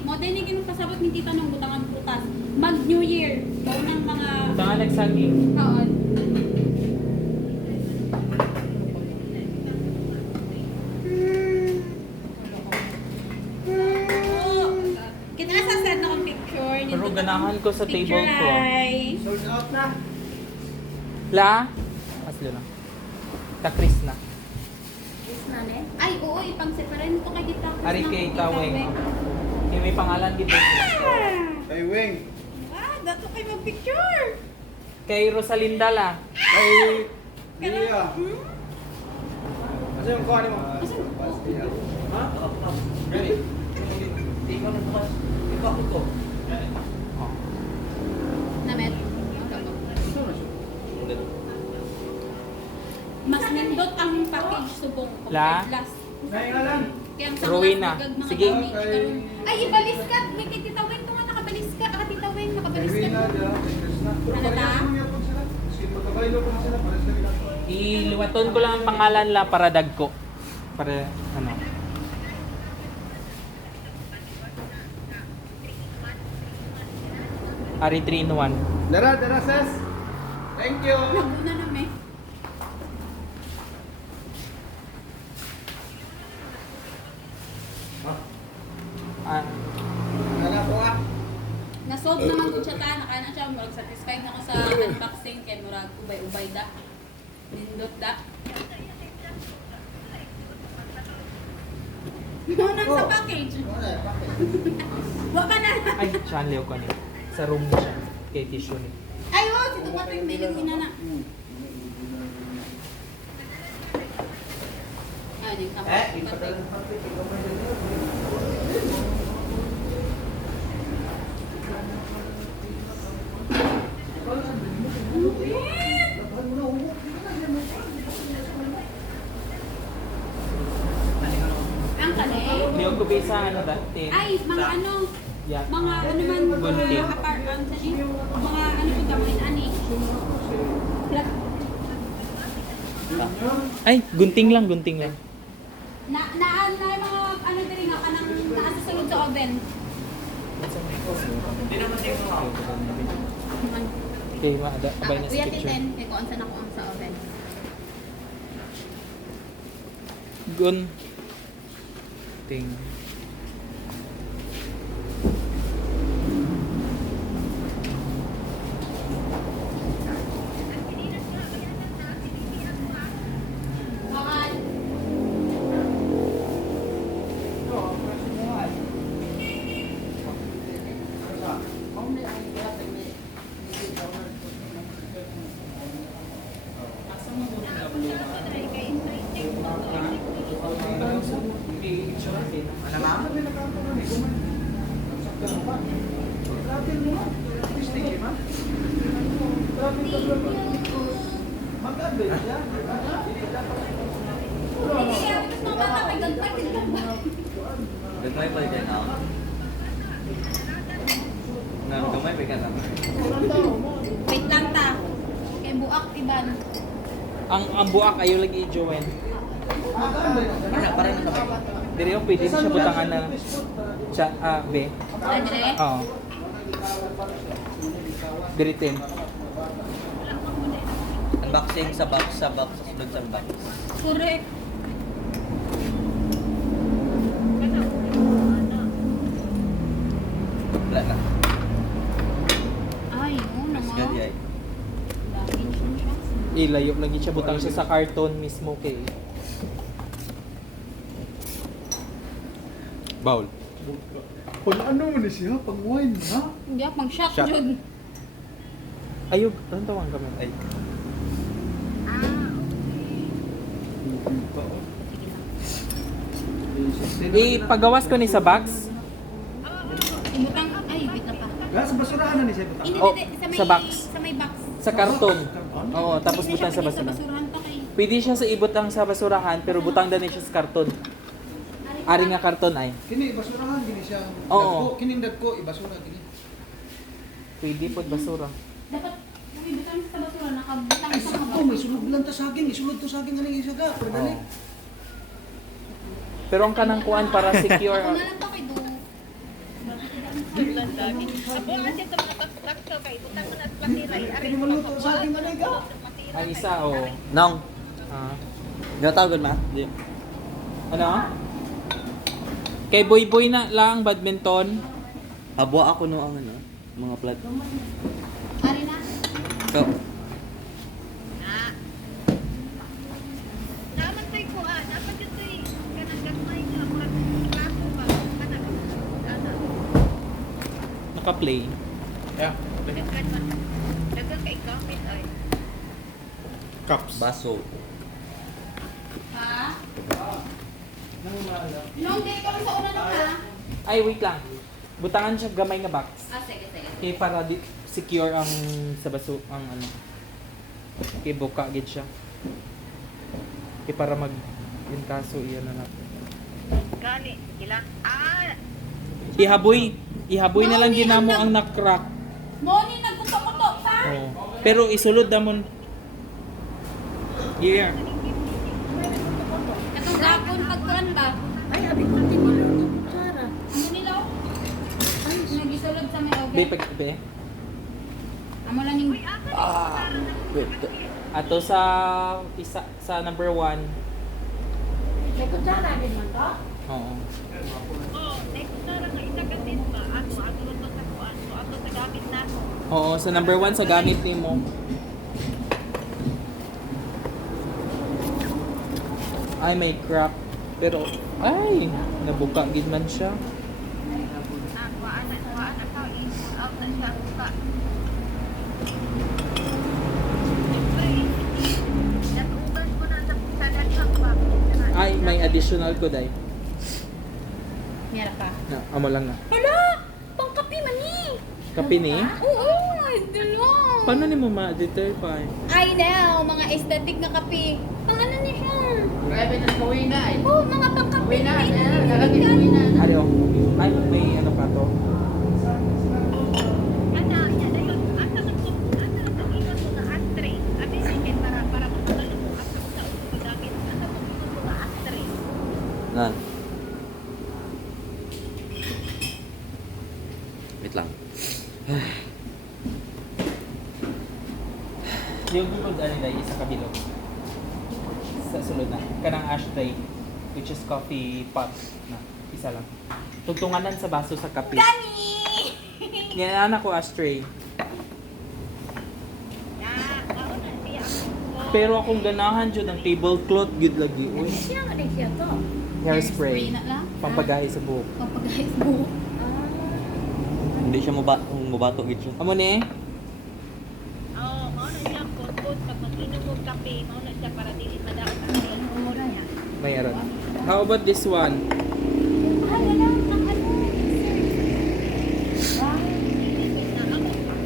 mo din yung kinapasabot ni tita ng butangan prutas. Mag New Year. Daw ng mga... Butangan nagsaging. Kaon. Kita sa set na kong picture. Pero ganahan ko sa table ko. Picture ay... Sold out na. La? Aslo na. Takris na. Is na ne? Ay, oo, ipang-separate ko kay Tita. Ari kay Taweng. Yung may pangalan dito. Kay Weng. Ah, dato kayo mag-picture. Kay Rosalinda la. Kay Kaya, Lia. Ano yung kuha mo? Ha? Ready? Ikaw na bukas. Ikaw ko. Oh. Namet. Mas nindot ang package subong ko. La? Last. Naingalan. Kaya ang Rowena. mga Sige. damage karon. Ay, ibalis ka. May kay Tita Wen to nga nakabalis ka. Tita Wen, nakabalis ka. Rowena, Krishna. Pero Ano ta? parehas mo yapon sila. Sige, magkabaylo pa na sila. Parehas kami lang. Iliwaton ko lang ang pangalan la para dagko. Para ano. Ari 3 in 1. Dara, sis. Thank you. Naguna na may. Ah, Dara ko ah. Nasolve naman ko siya ta. Nakana siya. Murag satisfied na ko sa unboxing. Kaya murag ubay-ubay da. Nindot da. Nang sa package. Wa ka na. ay, chanleo ko ni. Sa room niya siya. Kay tissue ni. Ay, oh, si Tupato yung bilang inana. Ay, nagtama. Ipatal. Ang kanay. Hindi ko bisa ano dati. Ay, mga ano, Yeah. mga ano man, Gunting. mga apartment sa niyo. Mga ano yung gamay na ani. Ay, gunting lang, gunting lang. Na yung mga ano diri nga kanang taas sa sulod sa oven. Okay, maada. Abay na sa Kuya picture. Titen, kay kuan sa nako ang sa oven. Gunting. Mga hindi kaya tapos mga bata kay gagpay din ba? Gamay pa rin ako. Gamay pa ka naman. Wait lang ta. Kay buak iban. Ang buak ayo lagi i-join. Parang nakabay. Diri oh, pwede siya butangan na B. Andre. Oo. Diri 10. Unboxing sa box, sa sunod sa box. Correct. Wala na. Ay, yun Mas naman. gadi ay. Dahil siya. Ilayo lagi siya butang siya sa karton mismo kay. Bowl. Kung ano mo na siya, pang wine mo na. Hindi pang shot Shot. jud. Ayog, anong tawag kami? Ay. Ipagawas ko ni sa box. Imutang ay bit na pa. Sa basurahan na ni siya. Hindi, Oh, hindi, sa may sa box. Sa may box. Sa karton. Oo, tapos Hindi butang siya sa pwede basura. basurahan pa kay. Pwede siya sa ibutang sa basurahan pero butang din siya sa karton. Ari nga karton ay. Kini basurahan gini siya. Oo. Kini dagko ibasura gini. Pwede pod basura. Dapat kung ibutang sa basura nakabutang Ay sa sakto, mga may sulod lang ta saging, isulod to saging ani isa ka. Pero dali. Pero ang kanang kuan para secure. Ako na lang to kay do. Tulan lagi. Abo kasi ito mga takto kay butang mo na at platiray. Ari Kini maluto saging ani ka. Ay, isa o. Nong, Ah. ginatawag ma? Di. Ano? Kay Boy Boy na lang, badminton. Abo ako no ang ano, mga plat. Ari na. So, na. Naman tay ko dapat yun tay kanang gagmay nga murag kaso ba kanang ana. Naka-play. Yeah. Daghan man. Daghan kay gamit ay. Cups. baso. Ha? Nung date kami sa una nung ha? Ay, wait lang. Butangan siya gamay nga box. Sige, sige. Kaya para secure ang sa baso, ang ano. Kaya buka gid siya. Kaya para mag yung kaso iyan na natin. Gani ilang Ihaboy na lang ginamo ang na-crack. Moni, nagkuto-kuto pa. Oh. Pero isulod namon. Yeah. Katong gapon pagkuan ba? Ay, abi ko tinilo ni Kutsara. Amo nila oh. Ay, nagisulod sa may Be, oven. be. Amo lang ning Wait. Ato sa isa sa number 1. May kutsara din man to? Oo. Oh, next na lang nga isa ka din ba? Ano ron to sa kuan. So ato sa gamit na. Oo, sa number 1 sa gamit nimo. Ay, may crack. Pero, ay, nabuka gid man siya. Kuan na ka out na siya buka. Natugan ko na sa daghang ba. Ay, may additional ko dai. Mira ka. Na, amo lang na. Hala! Pangkapi man ni. Kape ni? Oo, idolo. Paano ni mo ma-determine? I know, mga aesthetic na kape. Pang ano niya siya? Grabe na sa uwi na eh. Oo, mga pangkape. Uwi na, nalagay uwi na. Ay, oh. Ay, may ano pa to? Ana, ya dayon. Asa sa iwan mo na ashtray. Abi sige para makatalo mo asa sa ulo gamit. Asa sa iwan mo na ashtray. Nan. Wait lang. Yung bukod ano dai isa kabilog. Sa sulod na. Kanang ashtray, which is coffee pot na. Isa lang. Tugtunganan sa baso sa kape. Yan ako ashtray. Ya, ako na siya. Pero akong ganahan jud ang tablecloth gid lagi. Uy, Siya nga din siya to. hairspray. na lang. Pampagahi sa buhok. Pampagayos buhok. Hindi siya mubato gid siya. Amo ni? Oh, mao na siya put pag mag-inom og kape, mao na siya para dili madaot ang mura niya. Mayroon. How about this one? Mahal na lang ang ano.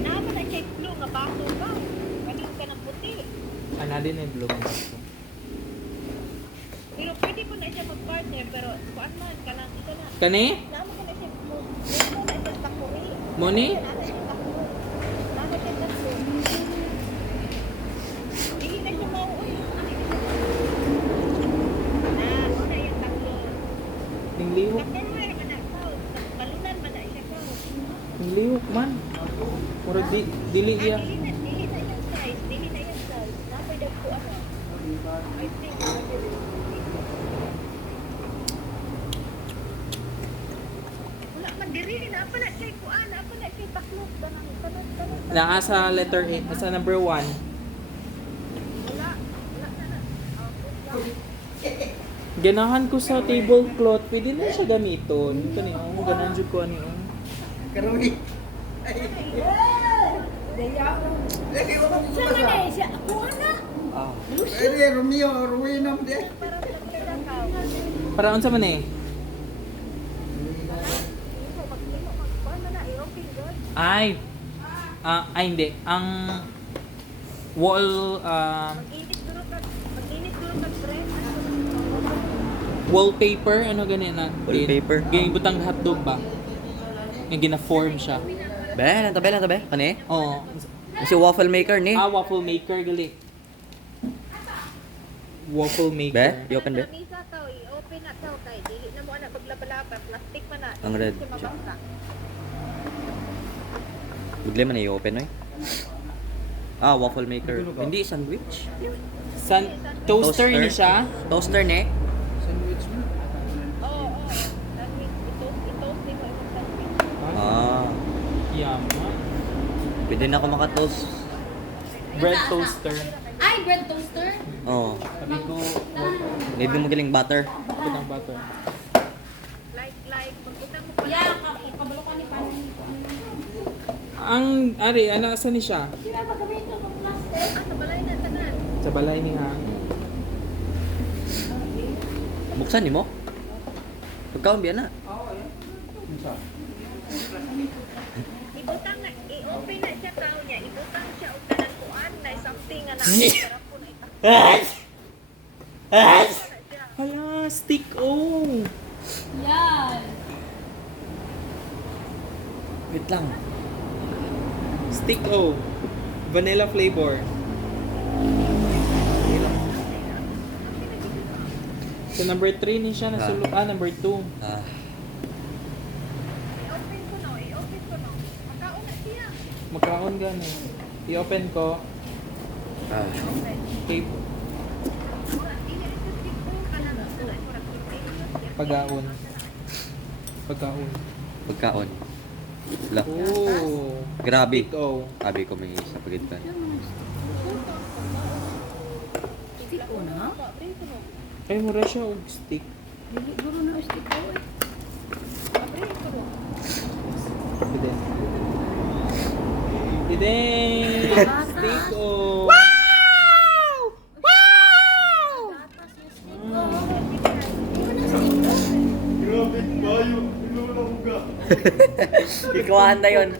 Naman na siya blue nga baso ba? Kanin ka ng puti. Ana din yung blue baso. Pero pwede po na siya mag-partner, pero kuan man, kanang ito na. Kani? Naman ka na siya mo na siya takuri. Moni? Nana siya takuri. Nana siya takuri. Hindi na siya mauwi. Una yung taklo. Ning lihok. Taklo na naman na. Balunan man na siya ko. Ning lihok man. Murag dili iya. Dili na yung size. Dili na yung size. Napay dagko ano. I think. Wala man diri na pa na siya kuan, apa na siya taklop kanang kanang. Naa sa letter A, sa number 1. Wala na na. Ganahan ko sa tablecloth, pwede na siya gamiton. Kani oh, ganahan jud ko ani oh. Karogi. Siya nga din siya. Ako na. Ah. Ay, Romeo, Rowena mo di. Para sa pinakaw. Para unsa man eh? Magkuan na na okay good. Ay. Ay hindi. Ang wall Mag-init duro ka bread. wallpaper ano gani na? Wallpaper? Gani butang hotdog ba? Yung gina-form siya. Be, tabi. Kani? Oo. Si waffle maker ni. Waffle maker gali. Waffle Be, maker. i-open be. Misa taw, i-open na taw kay dili na mo ana paglaba-laba, plastic man na. Ang red. Siya mabasa. Bigla man i-open eh. Ah, waffle maker. Hindi sandwich. Toaster ni siya. Toaster ne? Sandwich mo. Oo, oo. Sandwich. Ito, di ko yung sandwich. Ah, Yum. pwede na ako makatoast. Bread toaster. Ay, bread toaster. Oo. Sabi ko, Need mo magaling butter. ito ng butter. Like, pag-usap mo pa. Yeah, kabalo ka ni Pan. Ang, ari, ano, saan ni siya? Sa balay na tanan. Sa balay ni ha. Buksan ni mo? Pagkaon biya na. Ibutang na, i-open na siya tao niya. Ibutang siya og tanan kuan na something nga na. Sarap po na ito. Hala, stick oh. Yan. Wait lang. Stick oh. Vanilla flavor. So number 3 ni siya nasulod. Number 2. Ah, I-open ko no, i-open ko no. Makaon na siya. Magkaon gani. I-open ko. ah. Okay. Ora, dili ito dito ka na na. Ora, Pagkaon. Pagkaon. Pagkaon. La. Oh. Grabe. Stick oh. Sabi ko may isa pagid ka. Stick ko na. Ay, mura siya og stick. Dili guro na stick ko eh. Pwede. Pwede. Stick oh. Gatas yung stick ko. Di ko na stick ko. Grabe, bayo. Inulang ka. Ikaw na yun.